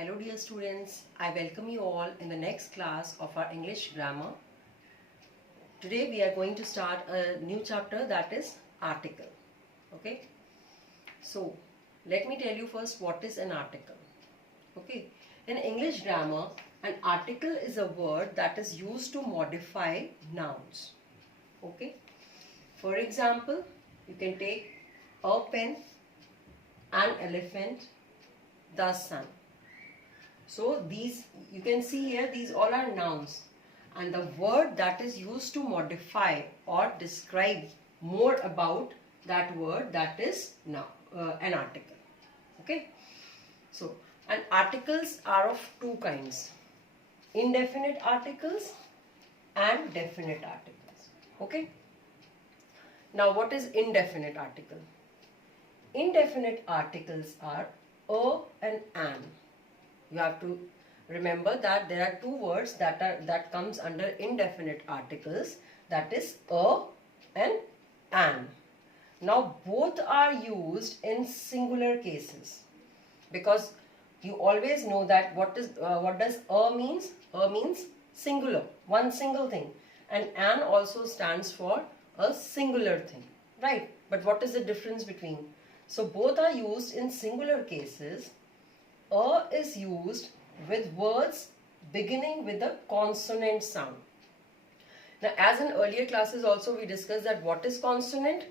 Hello dear students, I welcome you all in the next class of our English grammar. Today we are going to start a new chapter, that is article. Okay, so let me tell you first what is an article. Okay, in English grammar, an article is a word that is used to modify nouns. Okay, for example, you can take a pen, an elephant, the sun. So these, you can see here, these all are nouns, and the word that is used to modify or describe more about that word, that is now an article. Okay, so and articles are of two kinds: indefinite articles and definite articles. Okay, now what is indefinite article? Indefinite articles are a and an. You have to remember that there are two words that comes under indefinite articles, that is a and an. Now both are used in singular cases, because you always know that what does a means? A means singular, one single thing, and an also stands for a singular thing, right? But what is the difference between? So both are used in singular cases. A is used with words beginning with a consonant sound. Now, as in earlier classes also we discussed that what is consonant?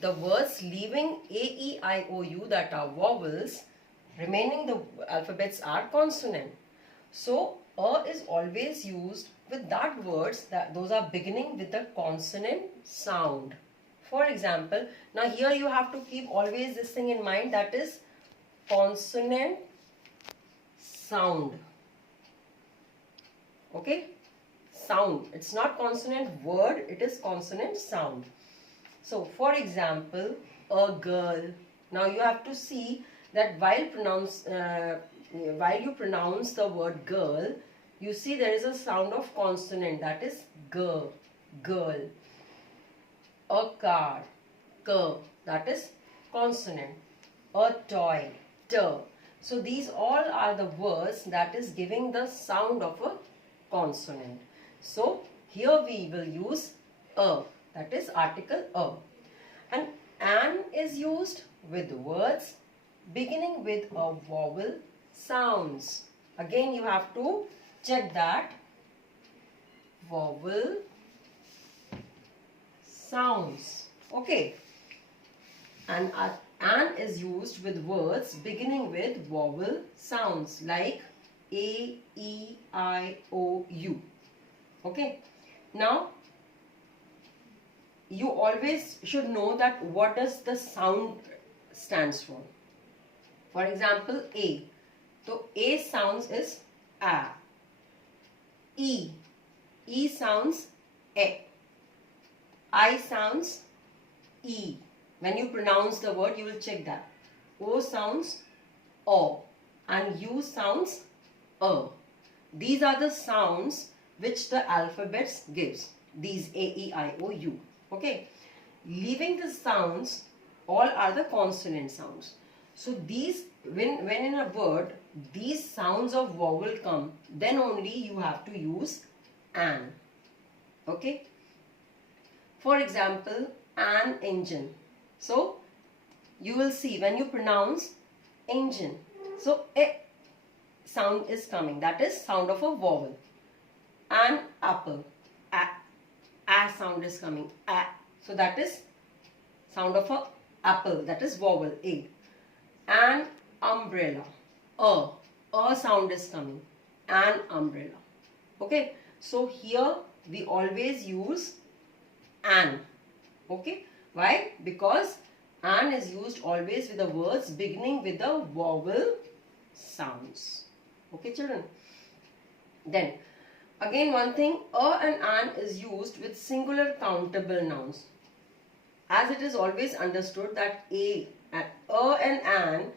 The words leaving A, E, I, O, U, that are vowels, remaining the alphabets are consonant. So, A is always used with that words those are beginning with a consonant sound. For example, now here you have to keep always this thing in mind, that is consonant sound. Okay, sound. It's not consonant word, it is consonant sound. So for example, a girl. Now you have to see that while you pronounce the word girl, you see there is a sound of consonant, that is g, girl. A car, k, that is consonant. A toy, t. So these all are the words that is giving the sound of a consonant. So here we will use a, that is article a. And an is used with words beginning with a vowel sounds. Again you have to check that vowel sounds. Okay. And an is used with words beginning with vowel sounds like A, E, I, O, U. Okay. Now, you always should know that what does the sound stands for. For example, A. So, A sounds is A. E. E sounds E. I sounds E. When you pronounce the word, you will check that. O sounds O and U sounds A. These are the sounds which the alphabets gives. These A, E, I, O, U. Okay. Leaving the sounds, all are the consonant sounds. So these, when in a word, these sounds of vowel come, then only you have to use an. Okay. For example, an engine. So, you will see when you pronounce engine, so a sound is coming, that is sound of a vowel. An apple, a sound is coming, a. So that is sound of a apple, that is vowel a. An umbrella, a sound is coming, an umbrella. Okay, so here we always use an. Okay. Why? Because an is used always with the words beginning with the vowel sounds. Okay, children? Then, again one thing, a and an is used with singular countable nouns. As it is always understood that a and an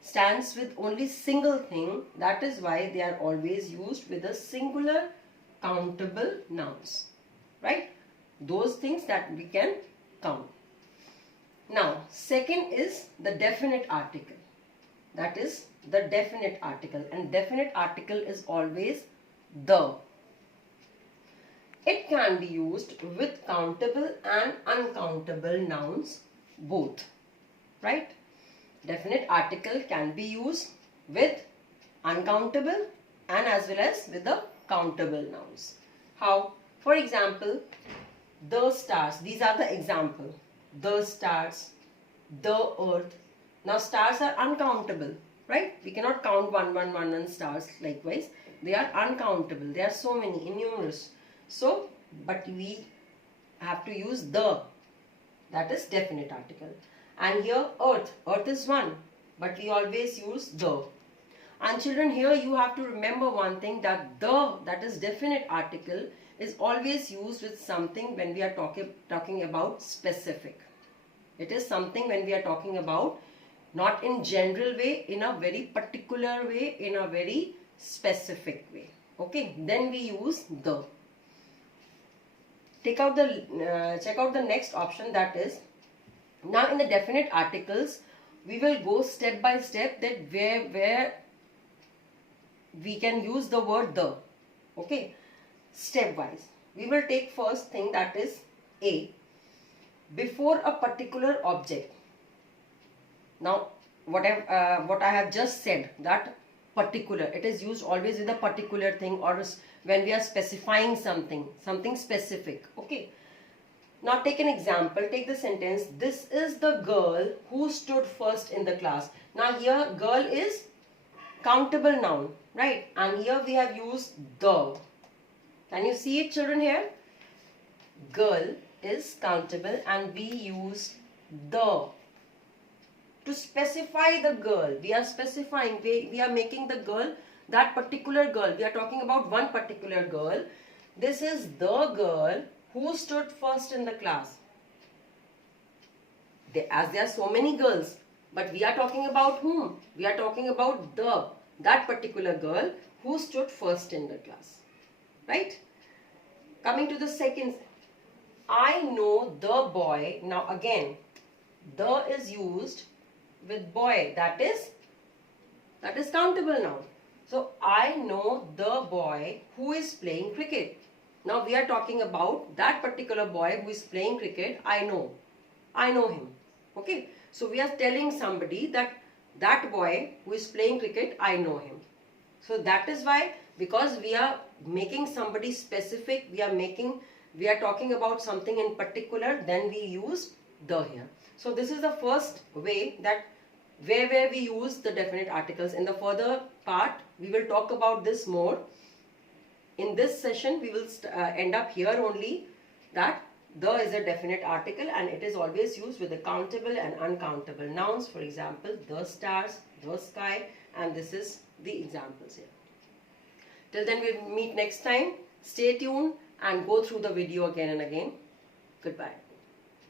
stands with only single thing, that is why they are always used with the singular countable nouns. Right? Those things that we can count. Now, second is the definite article. That is the definite article, and definite article is always the. It can be used with countable and uncountable nouns both, right? Definite article can be used with uncountable and as well as with the countable nouns. How? For example, the stars. These are the example. The stars, the earth. Now stars are uncountable, right? We cannot count 1, 1, 1 and stars likewise. They are uncountable. There are so many, innumerous. So, but we have to use the. That is definite article. And here earth. Earth is one. But we always use the. And children, here you have to remember one thing, that the, that is definite article, is always used with something when we are talking about specific. It is something when we are talking about not in general way, in a very particular way, in a very specific way. Okay, then we use the. Check out the next option, that is, now in the definite articles we will go step by step that where we can use the word the. Okay, stepwise. We will take first thing, that is A, before a particular object. Now what I have just said, that particular, it is used always with a particular thing, or when we are specifying something specific. Okay, now take an example. Take the sentence, this is the girl who stood first in the class. Now here girl is countable noun, right? And here we have used the. Can you see it, children? Here girl is countable and we use the to specify the girl. We are specifying, we are making the girl, that particular girl. We are talking about one particular girl. This is the girl who stood first in the class. As there are so many girls, but we are talking about whom? We are talking about that particular girl who stood first in the class, right? Coming to the second, I know the boy. Now again, the is used with boy, that is countable noun. So I know the boy who is playing cricket. Now we are talking about that particular boy who is playing cricket. I know him. Okay, so we are telling somebody that boy who is playing cricket, I know him. So that is why, because we are making somebody specific, we are talking about something in particular, then we use the here. So this is the first way, that where we use the definite articles. In the further part, we will talk about this more. In this session, we will end up here only, that the is a definite article and it is always used with the countable and uncountable nouns. For example, the stars, the sky, and this is the examples here. Till then, we'll meet next time. Stay tuned and go through the video again and again. Goodbye.